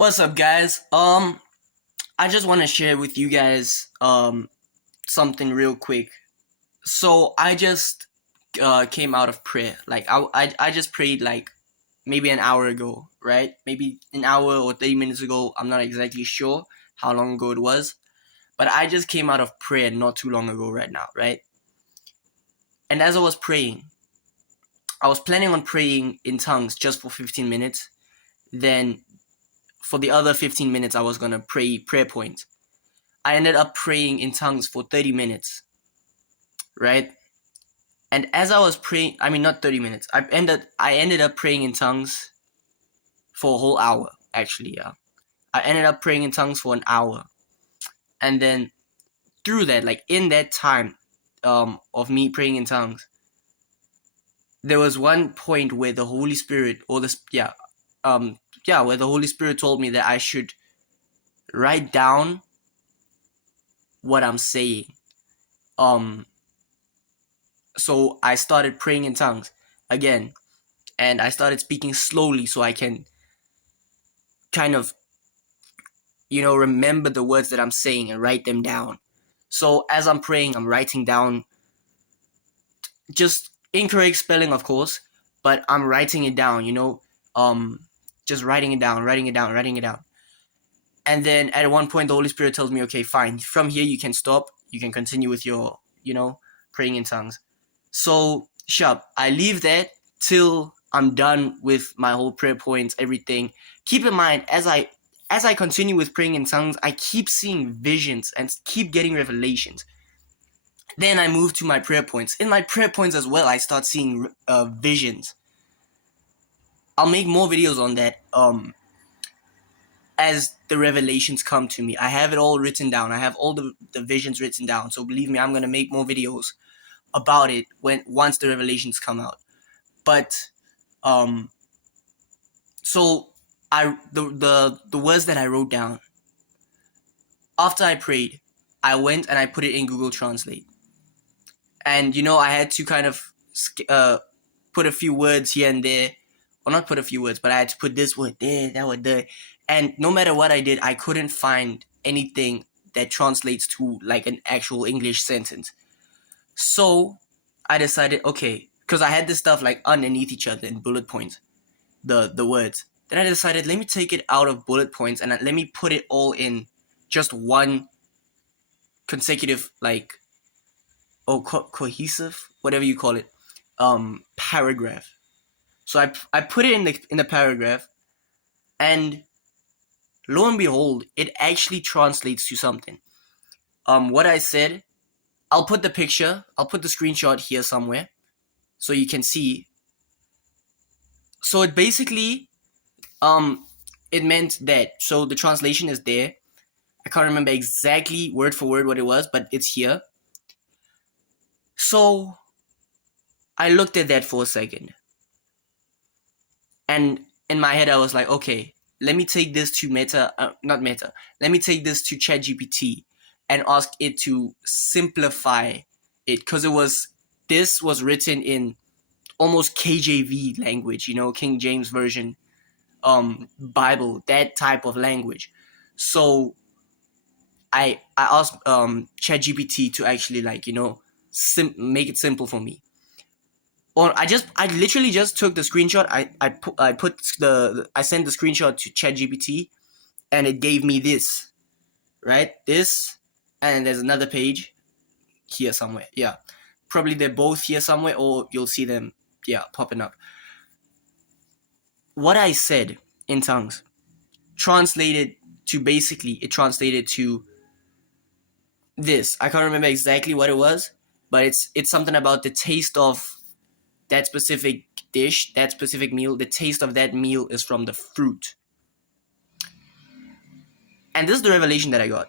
What's up, guys? I just want to share with you guys something real quick. So I just came out of prayer. Like I just prayed like maybe an hour ago, right? Maybe an hour or 30 minutes ago. I'm not exactly sure how long ago it was, but I just came out of prayer not too long ago right now, right? And as I was praying, I was planning on praying in tongues just for 15 minutes. Then for the other 15 minutes I was going to pray prayer points. I ended up praying in tongues for 30 minutes, right? And as I was praying, I mean not 30 minutes. I ended up praying in tongues for a whole hour, actually, yeah. I ended up praying in tongues for an hour. And then through that, like in that time of me praying in tongues, there was one point where the Holy Spirit where the Holy Spirit told me that I should write down what I'm saying. So I started praying in tongues again, and I started speaking slowly so I can kind of, remember the words that I'm saying and write them down. So as I'm praying, I'm writing down just incorrect spelling, of course, but I'm writing it down, just writing it down, writing it down, writing it down. And then at one point, the Holy Spirit tells me, okay, fine, from here you can stop, you can continue with your, praying in tongues. So, sharp, I leave that till I'm done with my whole prayer points, everything. Keep in mind, as I continue with praying in tongues, I keep seeing visions and keep getting revelations. Then I move to my prayer points. In my prayer points as well, I start seeing visions. I'll make more videos on that as the revelations come to me. I have it all written down. I have all the visions written down. So believe me, I'm going to make more videos about it once the revelations come out. But so the words that I wrote down after I prayed, I went and I put it in Google Translate. And I had to kind of put a few words here and there. Or not put a few words, but I had to put this word there, that word there. And no matter what I did, I couldn't find anything that translates to like an actual English sentence. So I decided, okay, because I had this stuff like underneath each other in bullet points, the words. Then I decided, let me take it out of bullet points and let me put it all in just one consecutive, like, cohesive, whatever you call it, paragraph. So I put it in the paragraph, and lo and behold, it actually translates to something. What I said, I'll put the picture, I'll put the screenshot here somewhere, so you can see. So it basically, it meant that. So the translation is there. I can't remember exactly word for word what it was, but it's here. So I looked at that for a second. And in my head, I was like, okay, let me take this to let me take this to ChatGPT and ask it to simplify it, because this was written in almost KJV language, King James Version, Bible, that type of language. So I asked ChatGPT to actually make it simple for me. Or I literally just took the screenshot. I sent the screenshot to ChatGPT, and it gave me this, right? This, and there's another page here somewhere. Yeah, probably they're both here somewhere, or you'll see them, popping up. What I said in tongues translated to this. I can't remember exactly what it was, but it's something about the taste of that specific dish, that specific meal. The taste of that meal is from the fruit. And this is the revelation that I got.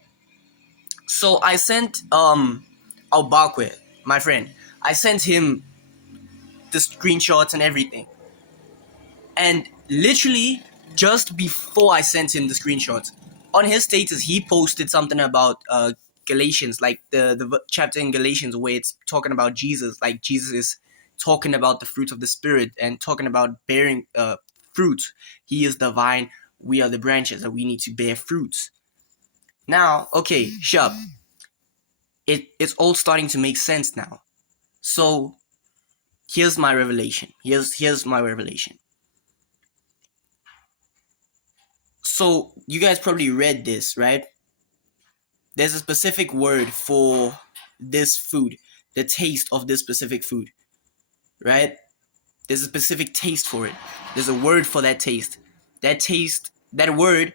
So I sent Albakwe, my friend, I sent him the screenshots and everything. And literally just before I sent him the screenshots, on his status he posted something about Galatians, like the chapter in Galatians where it's talking about Jesus, like Jesus is talking about the fruit of the Spirit and talking about bearing fruit. He is the vine, we are the branches and we need to bear fruits. Now, okay, Shub, it's all starting to make sense now. So here's my revelation. Here's my revelation. So you guys probably read this, right? There's a specific word for this food, the taste of this specific food, right? There's a specific taste for it. There's a word for that taste. That taste, that word,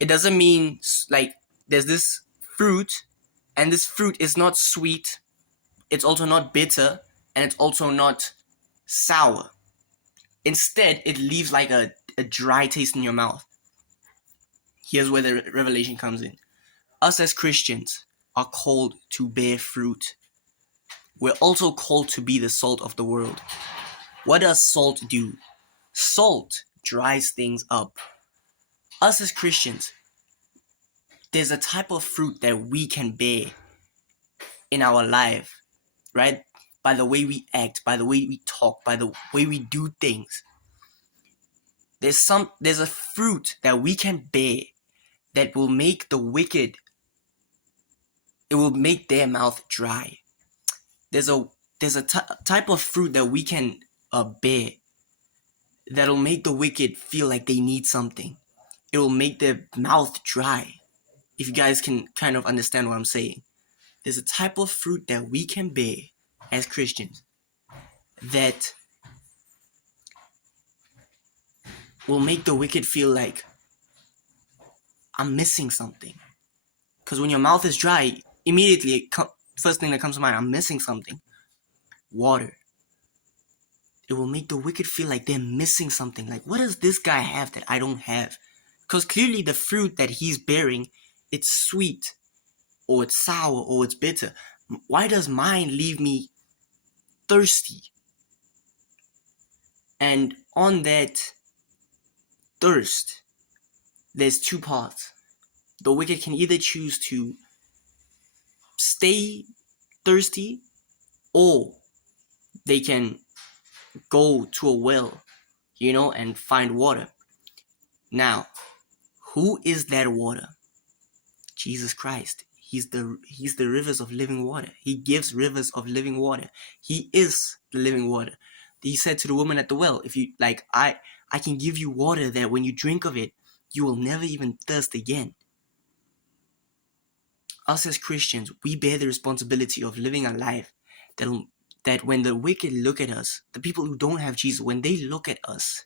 it doesn't mean like there's this fruit, and this fruit is not sweet, it's also not bitter, and it's also not sour. Instead, it leaves like a dry taste in your mouth. Here's where the revelation comes in. Us as Christians are called to bear fruit. We're also called to be the salt of the world. What does salt do? Salt dries things up. Us as Christians, there's a type of fruit that we can bear in our life, right? By the way we act, by the way we talk, by the way we do things. There's a fruit that we can bear that will make the wicked, it will make their mouth dry. There's a type of fruit that we can bear that'll make the wicked feel like they need something. It will make their mouth dry. If you guys can kind of understand what I'm saying. There's a type of fruit that we can bear as Christians that will make the wicked feel like I'm missing something. Because when your mouth is dry, immediately, first thing that comes to mind, I'm missing something. Water. It will make the wicked feel like they're missing something. Like, what does this guy have that I don't have? Because clearly the fruit that he's bearing, it's sweet, or it's sour, or it's bitter. Why does mine leave me thirsty? And on that thirst, there's two parts. The wicked can either choose to stay thirsty, or they can go to a well, and find water. Now, who is that water? Jesus Christ. He's the rivers of living water. He gives rivers of living water. He is the living water. He said to the woman at the well, if you like, I can give you water that when you drink of it, you will never even thirst again. Us as Christians, we bear the responsibility of living a life that when the wicked look at us, the people who don't have Jesus, when they look at us,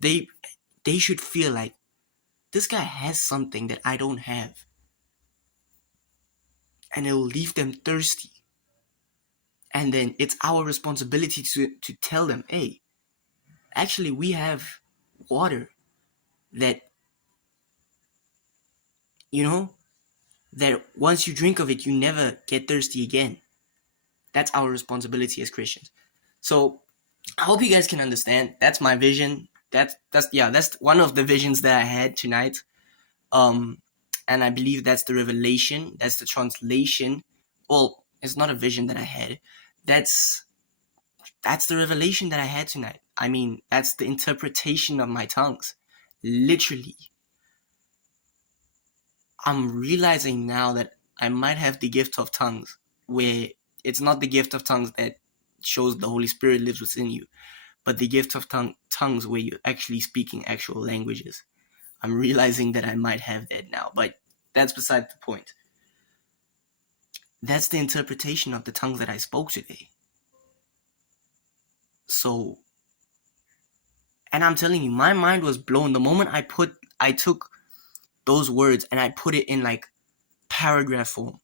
they should feel like, this guy has something that I don't have. And it will leave them thirsty. And then it's our responsibility to tell them, hey, actually we have water that, that once you drink of it, you never get thirsty again. That's our responsibility as Christians. So I hope you guys can understand. That's my vision. That's one of the visions that I had tonight. And I believe that's the revelation. That's the translation. Well, it's not a vision that I had. That's the revelation that I had tonight. I mean, that's the interpretation of my tongues. Literally. I'm realizing now that I might have the gift of tongues, where it's not the gift of tongues that shows the Holy Spirit lives within you, but the gift of tongues where you're actually speaking actual languages. I'm realizing that I might have that now, but that's beside the point. That's the interpretation of the tongues that I spoke today. So, and I'm telling you, my mind was blown the moment I took those words and I put it in like paragraph form,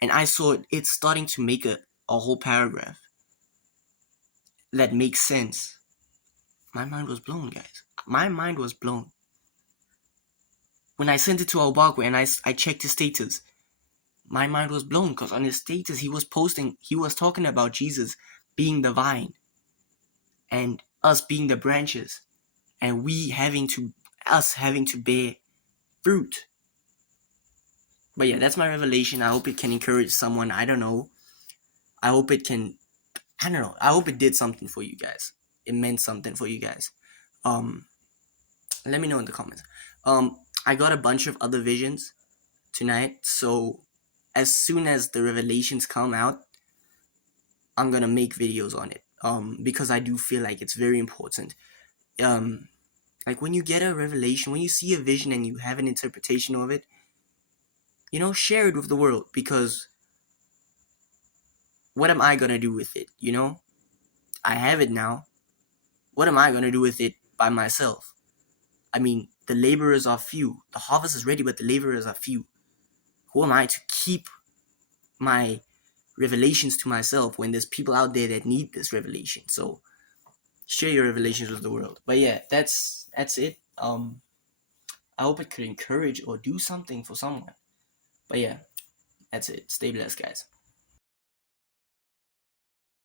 and I saw it's starting to make a whole paragraph that makes sense. My mind was blown, guys. My mind was blown. When I sent it to Obakwe and I checked his status, my mind was blown, because on his status he was talking about Jesus being the vine and us being the branches, and us having to bear fruit. But yeah, that's my revelation. I hope it can encourage someone. I don't know. I hope it did something for you guys. It meant something for you guys. Let me know in the comments. I got a bunch of other visions tonight, so as soon as the revelations come out, I'm gonna make videos on it. Because I do feel like it's very important. Like when you get a revelation, when you see a vision and you have an interpretation of it, share it with the world, because what am I gonna do with it? I have it now. What am I gonna do with it by myself? I mean, the laborers are few. The harvest is ready, but the laborers are few. Who am I to keep my revelations to myself when there's people out there that need this revelation? So share your revelations with the world. But yeah, that's it. I hope it could encourage or do something for someone. But yeah, that's it. Stay blessed, guys.